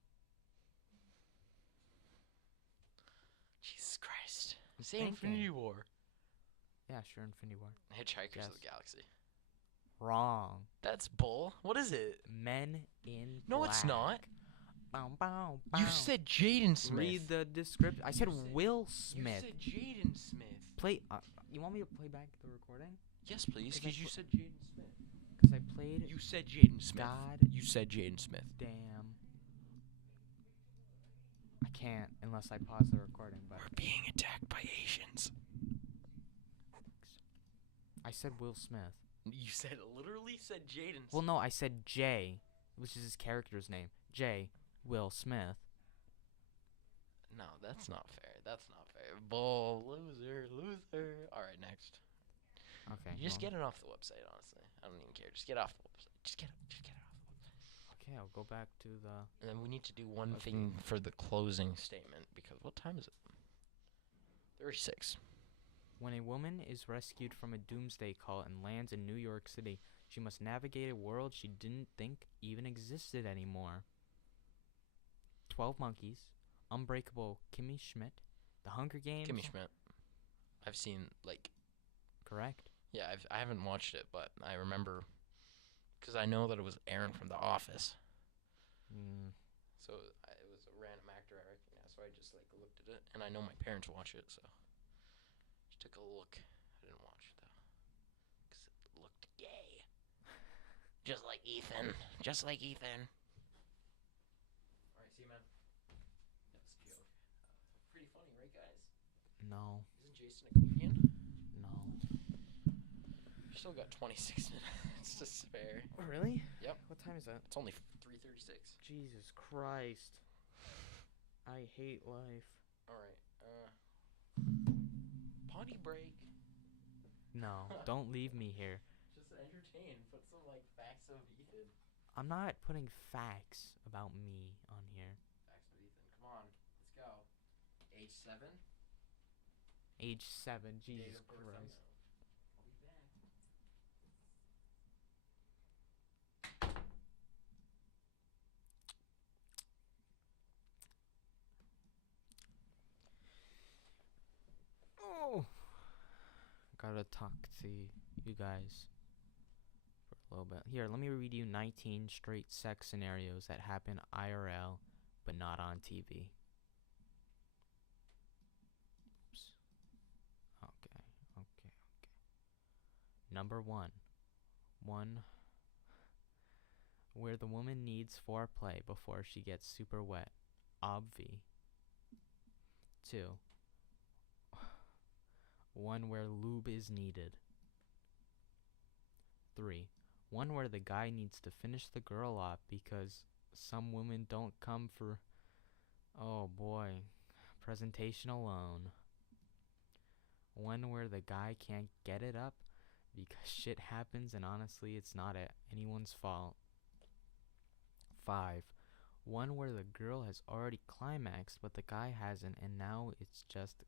Jesus Christ. Say Thinking. Infinity War. Yeah, sure, Infinity War. Hitchhikers of the Yes. Galaxy. Wrong. That's bull. What is it? Men in No, it's Black. not. Bow, bow, bow. You said Jaden Smith. Read the description. I said You said- Will You Smith. said Jaden Smith. Play. You want me to play back the recording? Yes, please, 'Cause I because you pl- said Jaden Smith. Because I played You said Jaden Smith. God You said Jaden Smith. damn. I can't unless I pause the recording, but We're being attacked by Asians. I said Will Smith. You said literally said Jaden. Well, no, I said Jay, which is his character's name. Jay Will Smith. No, that's not fair. That's not fair. Bull, loser, loser. All right, next. Okay. Just well, get it off the website. Honestly, I don't even care. Just get off the website. Just get it off the website. Okay, I'll go back to the. And then we need to do one Okay. thing for the closing statement because what time is it? 36. When a woman is rescued from a doomsday cult and lands in New York City, she must navigate a world she didn't think even existed anymore. 12 Monkeys, Unbreakable Kimmy Schmidt, The Hunger Games. Kimmy Schmidt. I've seen like Correct. yeah. I haven't watched it, but I remember because I know that it was Aaron from The Office. So it was a random actor I recognized. So I just like looked at it, and I know my parents watch it, so just took a look. I didn't watch it though, because it looked gay, just like Ethan. Just like Ethan. All right, see you, man. That was a joke. Pretty funny, right, guys? No. Isn't Jason a comedian? No. You still got 26 minutes to spare. Really? Yep. What time is it? It's only 3:36. Jesus Christ. I hate life. All right. Potty break. No, don't leave me here. Just entertain. Put some like facts of Ethan. I'm not putting facts about me on here. Facts of Ethan. Come on. Let's go. Age 7. Age 7, Date Jesus of birth Christ. unknown. I'll be back. Oh, gotta talk to you guys for a little bit. Here, let me read you 19 straight sex scenarios that happen IRL, but not on TV. Oops. Okay. Number 1. One where the woman needs foreplay before she gets super wet. Obvi. 2. One where lube is needed. 3. One where the guy needs to finish the girl off because some women don't come for, oh boy, presentation alone. One where the guy can't get it up because shit happens and honestly it's not anyone's fault. 5. One where the girl has already climaxed but the guy hasn't and now it's just,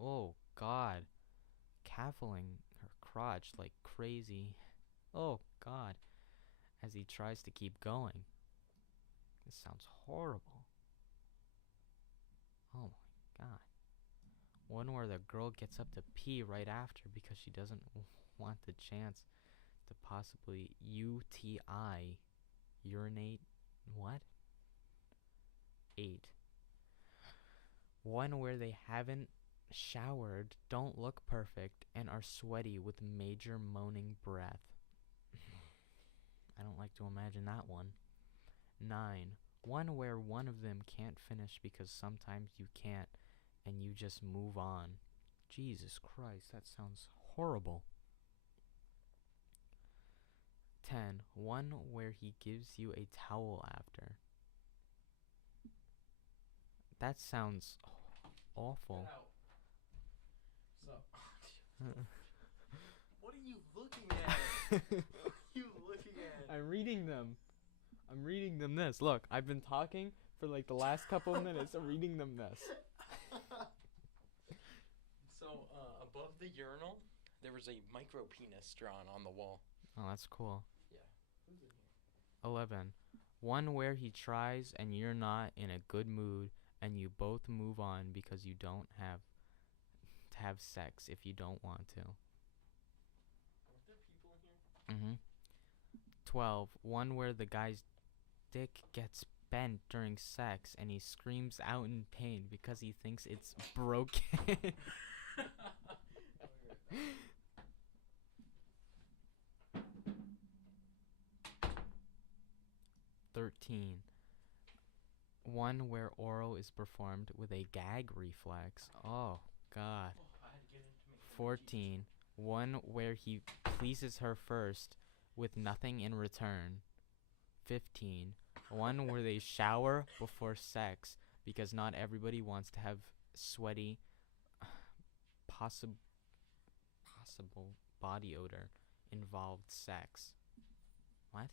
oh god, cackling her crotch like crazy. Oh god, as he tries to keep going. This sounds horrible. Oh my god. One where the girl gets up to pee right after because she doesn't want the chance to possibly UTI, urinate. What? 8. One where they haven't showered, don't look perfect, and are sweaty with major moaning breath. I don't like to imagine that one. 9. One where one of them can't finish because sometimes you can't and you just move on. Jesus Christ, that sounds horrible. 10. One where he gives you a towel after. That sounds awful. So, what are you looking at? What are you looking at? I'm reading them. This. Look, I've been talking for like the last couple of minutes. I'm reading them this. So, above the urinal, there was a micro penis drawn on the wall. Oh, that's cool. Yeah. Who's in here? 11. One where he tries and you're not in a good mood and you both move on because you don't have to have sex if you don't want to. Aren't there people in here? Mm-hmm. 12. One where the guy's dick gets bent during sex and he screams out in pain because he thinks it's broken. 13. One where oral is performed with a gag reflex. Oh, God. 14. One where he pleases her first with nothing in return. 15. One where they shower before sex because not everybody wants to have sweaty, possible body odor involved sex. What?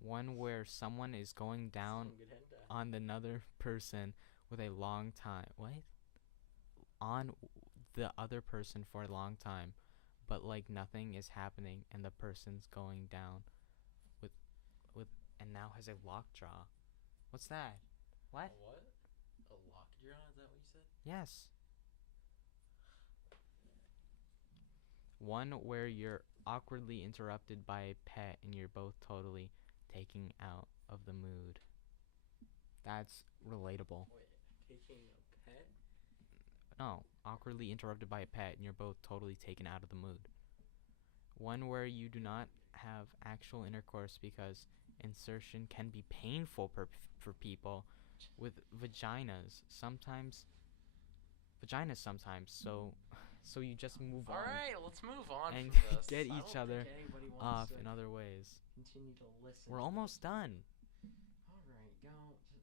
One where someone is going down on another person with a long time. What? On the other person for a long time, but like nothing is happening and the person's going down with and now has a lockjaw. What's that? What? What? A lockjaw? Is that what you said? Yes. One where you're awkwardly interrupted by a pet and you're both totally taking out of the mood. That's relatable. Wait, taking a pet? No, awkwardly interrupted by a pet and you're both totally taken out of the mood. One where you do not have actual intercourse because insertion can be painful for people with vaginas sometimes, so you just move on. Alright, let's move on And from this. get I each don't other think anybody wants off to in other ways. continue to listen. We're to almost this. done. Alright,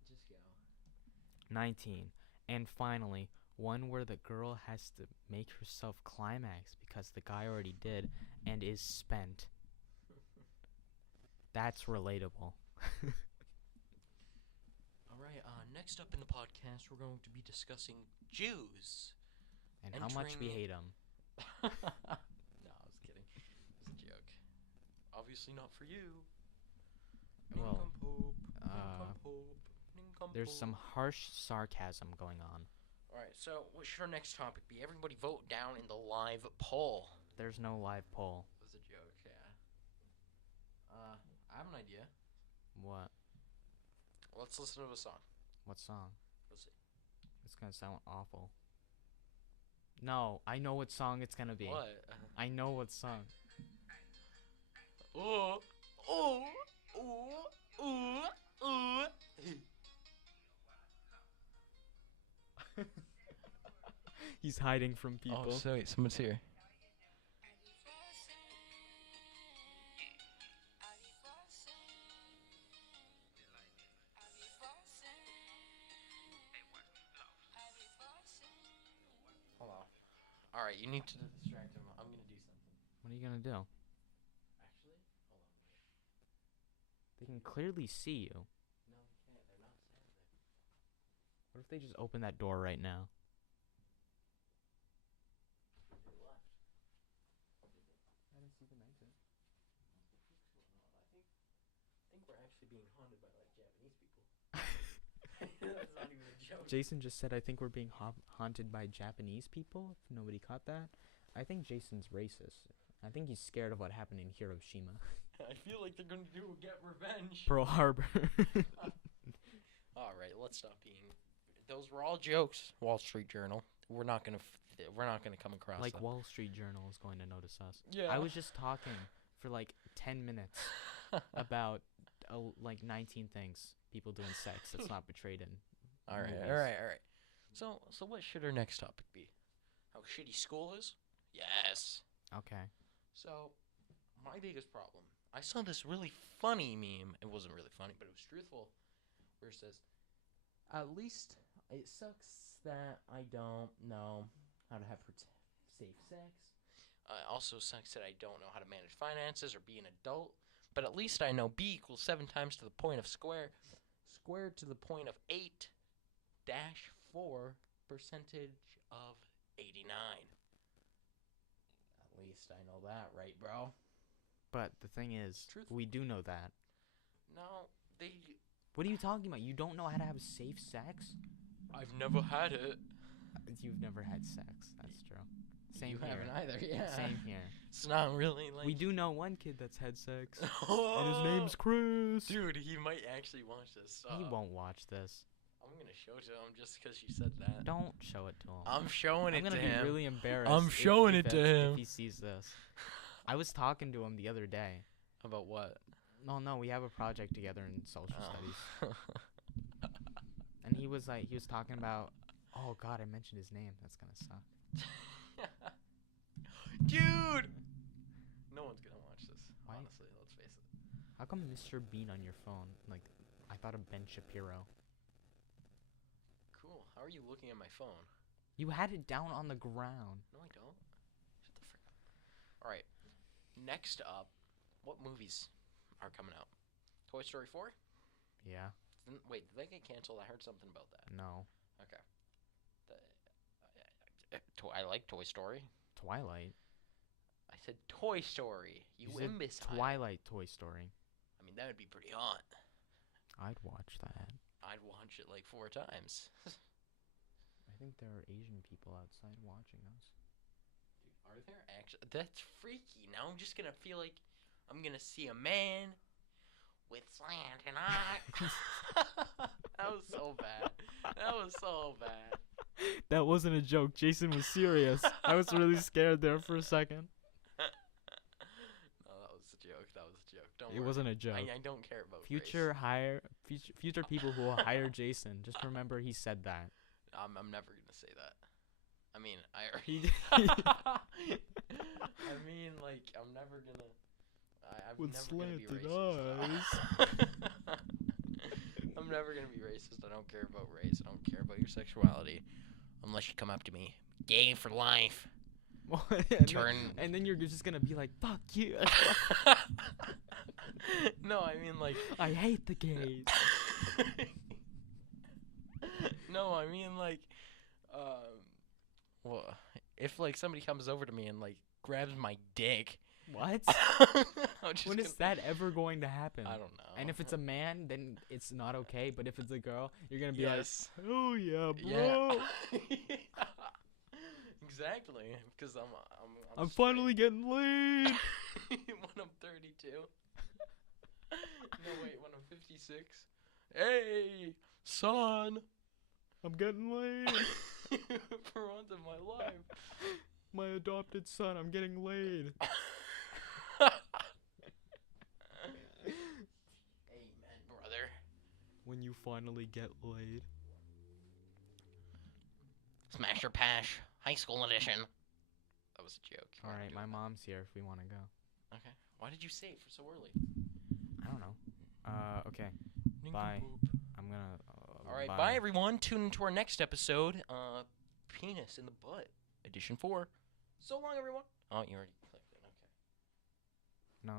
just go. 19. And finally, one where the girl has to make herself climax because the guy already did and is spent. That's relatable. Alright, next up in the podcast, we're going to be discussing Jews. And how much we Entering- hate them. No, I was kidding. It was a joke. Obviously not for you. Well, Nincompoop. there's some harsh sarcasm going on. Alright, so what should our next topic be? Everybody vote down in the live poll. There's no live poll. It was a joke, yeah. I have an idea. What? Let's listen to a song. What song? We'll see. It's gonna sound awful. No, I know what song it's gonna be. What? I know what song. Oh, oh, oh, oh, oh. He's hiding from people. Oh, so wait, someone's here. Hold on. Alright, you need to distract him. I'm gonna do something. What are you gonna do? Actually, hold on. They can clearly see you. No, they can't. They're not standing there. What if they just open that door right now? They left. I didn't see them exit. I think we're actually being haunted by like Japanese people. That's not even a joke. Jason just said, I think we're being haunted by Japanese people, if nobody caught that. I think Jason's racist. I think he's scared of what happened in Hiroshima. I feel like they're gonna get revenge. Pearl Harbor. All right, let's stop being. Those were all jokes. Wall Street Journal. We're not gonna come across Like them. Wall Street Journal is going to notice us. Yeah. I was just talking for like 10 minutes about like 19 things people do in sex that's not portrayed in All right, movies. all right, all right. So what should our next topic be? How shitty school is? Yes. Okay. So, my biggest problem. I saw this really funny meme. It wasn't really funny, but it was truthful. Where it says, "At least it sucks that I don't know how to have safe sex. Also sucks that I don't know how to manage finances or be an adult. But at least I know b equals 7 times to the point of squared to the point of 8 dash 4 percentage of 89. At least I know that, right, bro? But the thing is, Truthful. we do know that. No, What are you talking about? You don't know how to have safe sex? I've never had it. You've never had sex. That's true. Same You here. haven't either, yeah. Same here. It's not really like... We do know one kid that's had sex. Oh, And his name's Chris. Dude, he might actually watch this. He won't watch this. I'm gonna show it to him just because you said that. Don't show it to him. I'm showing I'm it gonna to be him. really embarrassed. I'm showing it to him. if he sees this. I was talking to him the other day. About what? No, we have a project together in social studies. Oh. And he was talking about, oh god, I mentioned his name. That's gonna suck. Dude! No one's gonna watch this, Why? honestly, let's face it. How come Mr. Bean on your phone? Like, I thought of Ben Shapiro. Cool. How are you looking at my phone? You had it down on the ground. No, I don't. Shut the frick up. Alright. Next up, what movies are coming out? Toy Story 4? Yeah. Wait, did that get canceled? I heard something about that. No. Okay. I like Toy Story. Twilight. I said Toy Story. You said imbecile. Twilight Toy Story. I mean, that would be pretty hot. I'd watch that. I'd watch it like 4 times. I think there are Asian people outside watching us. Are there actually? That's freaky. Now I'm just gonna feel like I'm gonna see a man with slanted eyes. That was so bad. That was so bad. That wasn't a joke. Jason was serious. I was really scared there for a second. No, that was a joke. That was a joke. Don't It worry. wasn't a joke. I don't care about Future race. future people who will hire Jason. Just remember he said that. I'm never gonna say that. I mean, I He- I mean, like, I'm never gonna. I'm With never gonna be slanted racist. I'm never gonna be racist. I don't care about race. I don't care about your sexuality, unless you come up to me, gay for life. and then you're just gonna be like, "Fuck you." No, I mean like. I hate the gays. No, I mean like, well, if like somebody comes over to me and like grabs my dick, What? I'm just When is that ever going to happen? I don't know. And if it's a man, then it's not okay. But if it's a girl, you're gonna be yes, like, "Oh yeah, bro, yeah, exactly, because I'm finally getting laid." when I'm 32. No, wait, when I'm 56. Hey, son. I'm getting laid. For once in my life. My adopted son, I'm getting laid. Amen, brother. When you finally get laid. Smash or Pash, High School Edition. That was a joke. You All weren't right, doing my mom's here if we want to go. that. Okay. Why did you say it for so early? I don't know. Okay. Bye. I'm gonna. All right, bye everyone. Tune into our next episode. Penis in the butt, edition 4. So long, everyone. Oh, you already.